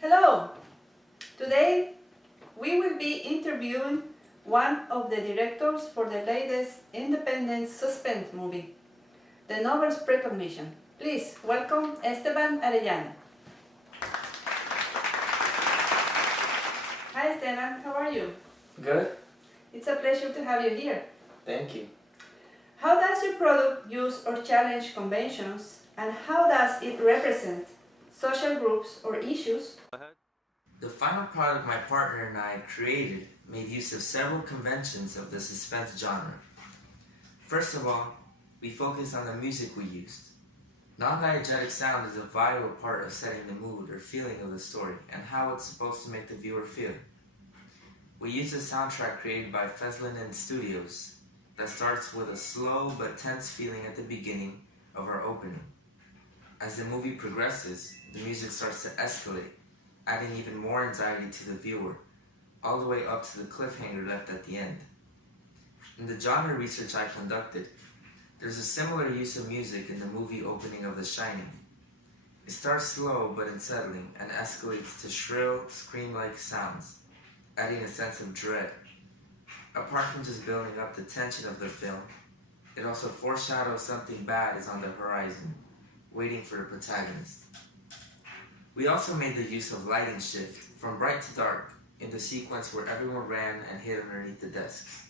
Hello! Today we will be interviewing one of the directors for the latest independent suspense movie, the novel's Precognition. Please welcome Esteban Arellano. Hi Esteban, how are you? Good. It's a pleasure to have you here. Thank you. How does your product use or challenge conventions, and how does it represent social groups or issues? The final product my partner and I created made use of several conventions of the suspense genre. First of all, we focused on the music we used. Non-diegetic sound is a vital part of setting the mood or feeling of the story and how it's supposed to make the viewer feel. We used a soundtrack created by Feslinen Studios that starts with a slow but tense feeling at the beginning of our opening. As the movie progresses, the music starts to escalate, adding even more anxiety to the viewer, all the way up to the cliffhanger left at the end. In the genre research I conducted, there's a similar use of music in the movie opening of The Shining. It starts slow but unsettling and escalates to shrill, scream-like sounds, adding a sense of dread. Apart from just building up the tension of the film, it also foreshadows something bad is on the horizon, waiting for the protagonist. We also made the use of lighting shift from bright to dark in the sequence where everyone ran and hid underneath the desks.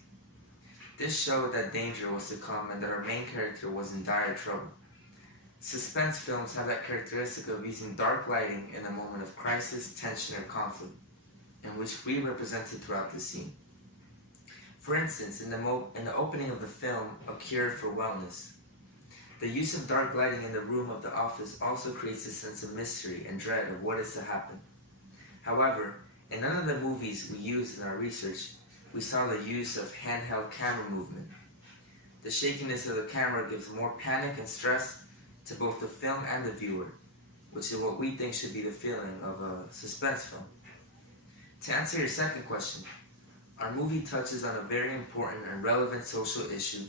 This showed that danger was to come and that our main character was in dire trouble. Suspense films have that characteristic of using dark lighting in a moment of crisis, tension, or conflict, in which we represented throughout the scene. For instance, in the opening of the film, A Cure for Wellness, the use of dark lighting in the room of the office also creates a sense of mystery and dread of what is to happen. However, in none of the movies we used in our research, we saw the use of handheld camera movement. The shakiness of the camera gives more panic and stress to both the film and the viewer, which is what we think should be the feeling of a suspense film. To answer your second question, our movie touches on a very important and relevant social issue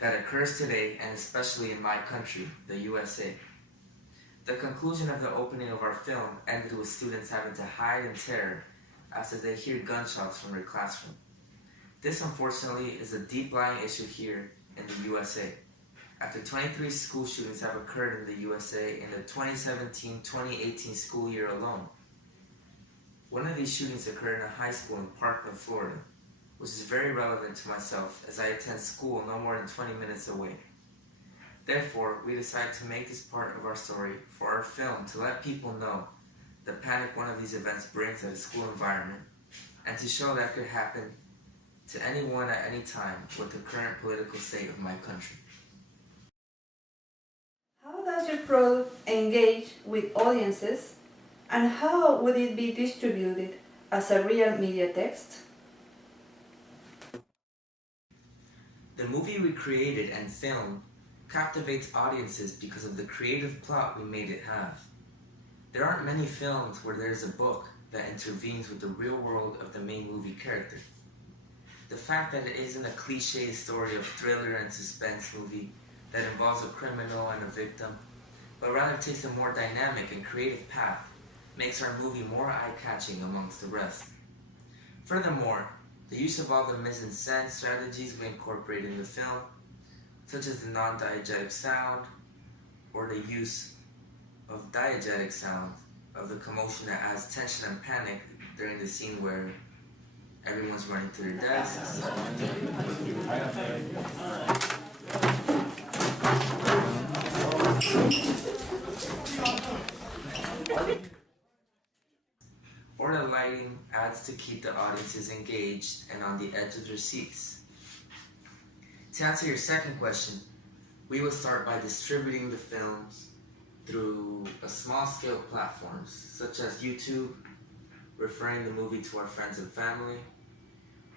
that occurs today and especially in my country, the USA. The conclusion of the opening of our film ended with students having to hide in terror after they hear gunshots from their classroom. This unfortunately is a deep-lying issue here in the USA, after 23 school shootings have occurred in the USA in the 2017-2018 school year alone. One of these shootings occurred in a high school in Parkland, Florida, which is very relevant to myself as I attend school no more than 20 minutes away. Therefore, we decided to make this part of our story for our film to let people know the panic one of these events brings at a school environment, and to show that could happen to anyone at any time with the current political state of my country. How does your product engage with audiences, and how would it be distributed as a real media text? The movie we created and filmed captivates audiences because of the creative plot we made it have. There aren't many films where there's a book that intervenes with the real world of the main movie character. The fact that it isn't a cliché story of thriller and suspense movie that involves a criminal and a victim, but rather takes a more dynamic and creative path, makes our movie more eye-catching amongst the rest. Furthermore, the use of all the mise-en-scène strategies we incorporate in the film, such as the non-diegetic sound, or the use of diegetic sound, of the commotion that adds tension and panic during the scene where everyone's running to their desks. Or the lighting adds to keep the audiences engaged and on the edge of their seats. To answer your second question, we will start by distributing the films through a small-scale platforms such as YouTube, referring the movie to our friends and family.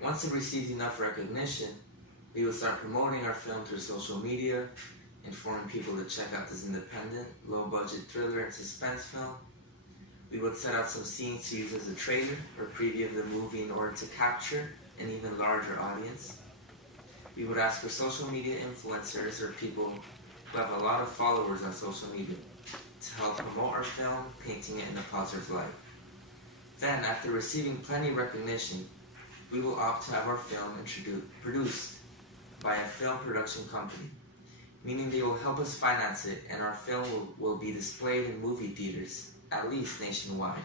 Once it receives enough recognition, we will start promoting our film through social media, informing people to check out this independent, low-budget thriller and suspense film. We would set out some scenes to use as a trailer or preview of the movie in order to capture an even larger audience. we would ask for social media influencers or people who have a lot of followers on social media to help promote our film, painting it in a positive light. Then, after receiving plenty of recognition, we will opt to have our film produced by a film production company, meaning they will help us finance it and our film will be displayed in movie theaters, at least nationwide.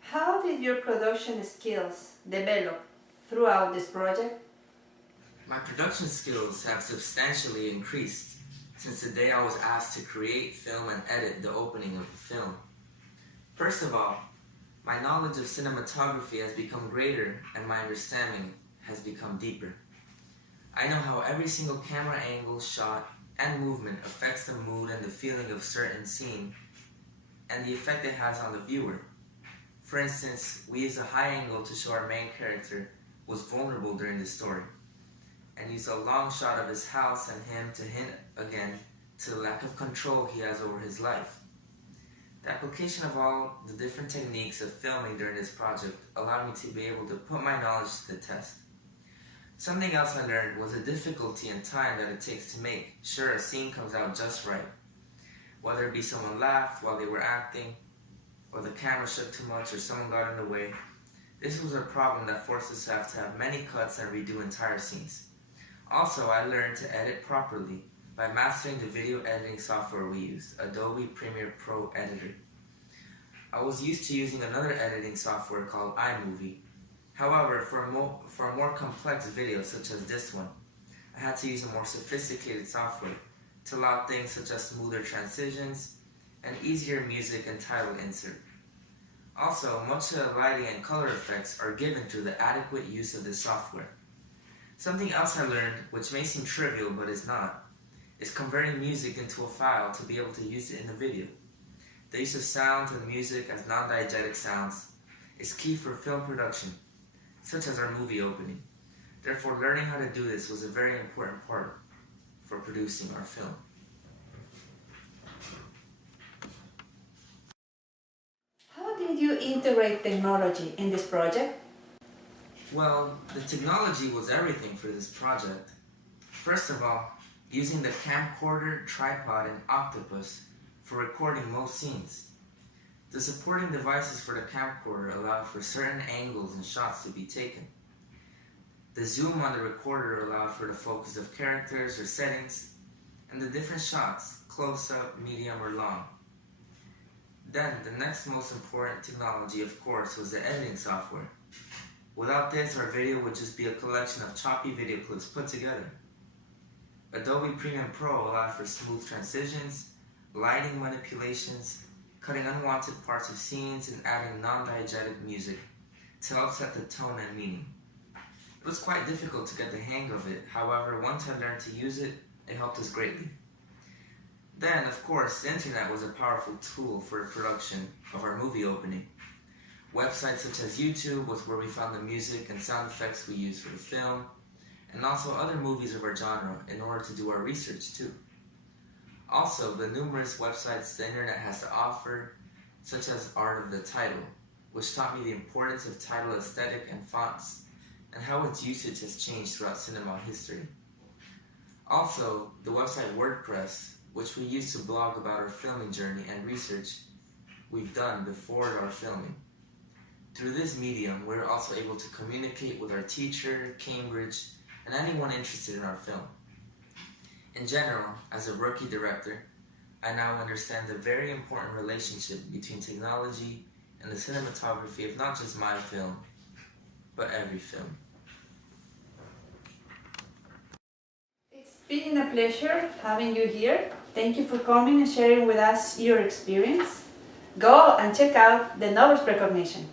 How did your production skills develop throughout this project? My production skills have substantially increased since the day I was asked to create, film, and edit the opening of the film. First of all, my knowledge of cinematography has become greater and my understanding has become deeper. I know how every single camera angle, shot, and movement affects the mood and the feeling of a certain scene and the effect it has on the viewer. For instance, we used a high angle to show our main character was vulnerable during the story, and used a long shot of his house and him to hint again to the lack of control he has over his life. The application of all the different techniques of filming during this project allowed me to be able to put my knowledge to the test. Something else I learned was the difficulty and time that it takes to make sure a scene comes out just right. Whether it be someone laughed while they were acting, or the camera shook too much, or someone got in the way. This was a problem that forced us to have many cuts and redo entire scenes. Also, I learned to edit properly by mastering the video editing software we used, Adobe Premiere Pro Editor. I was used to using another editing software called iMovie. However, for a more complex video such as this one, I had to use a more sophisticated software to allow things such as smoother transitions and easier music and title insert. Also, much of the lighting and color effects are given through the adequate use of this software. Something else I learned, which may seem trivial but is not, is converting music into a file to be able to use it in the video. The use of sounds and music as non-diegetic sounds is key for film production, such as our movie opening. Therefore, learning how to do this was a very important part for producing our film. How did you integrate technology in this project? Well, the technology was everything for this project. First of all, using the camcorder, tripod, and octopus for recording most scenes. The supporting devices for the camcorder allowed for certain angles and shots to be taken. The zoom on the recorder allowed for the focus of characters or settings, and the different shots, close-up, medium, or long. Then, the next most important technology, of course, was the editing software. Without this, our video would just be a collection of choppy video clips put together. Adobe Premiere Pro allowed for smooth transitions, lighting manipulations, cutting unwanted parts of scenes, and adding non-diegetic music to help set the tone and meaning. It was quite difficult to get the hang of it, however, once I learned to use it, it helped us greatly. Then, of course, the internet was a powerful tool for the production of our movie opening. Websites such as YouTube was where we found the music and sound effects we used for the film, and also other movies of our genre in order to do our research too. Also, the numerous websites the internet has to offer, such as Art of the Title, which taught me the importance of title aesthetic and fonts, and how its usage has changed throughout cinema history. Also, the website WordPress, which we use to blog about our filming journey and research we've done before our filming. Through this medium, we're also able to communicate with our teacher, Cambridge, and anyone interested in our film. In general, as a rookie director, I now understand the very important relationship between technology and the cinematography of not just my film, but every film. It's been a pleasure having you here. Thank you for coming and sharing with us your experience. Go and check out the Novel's Precognition.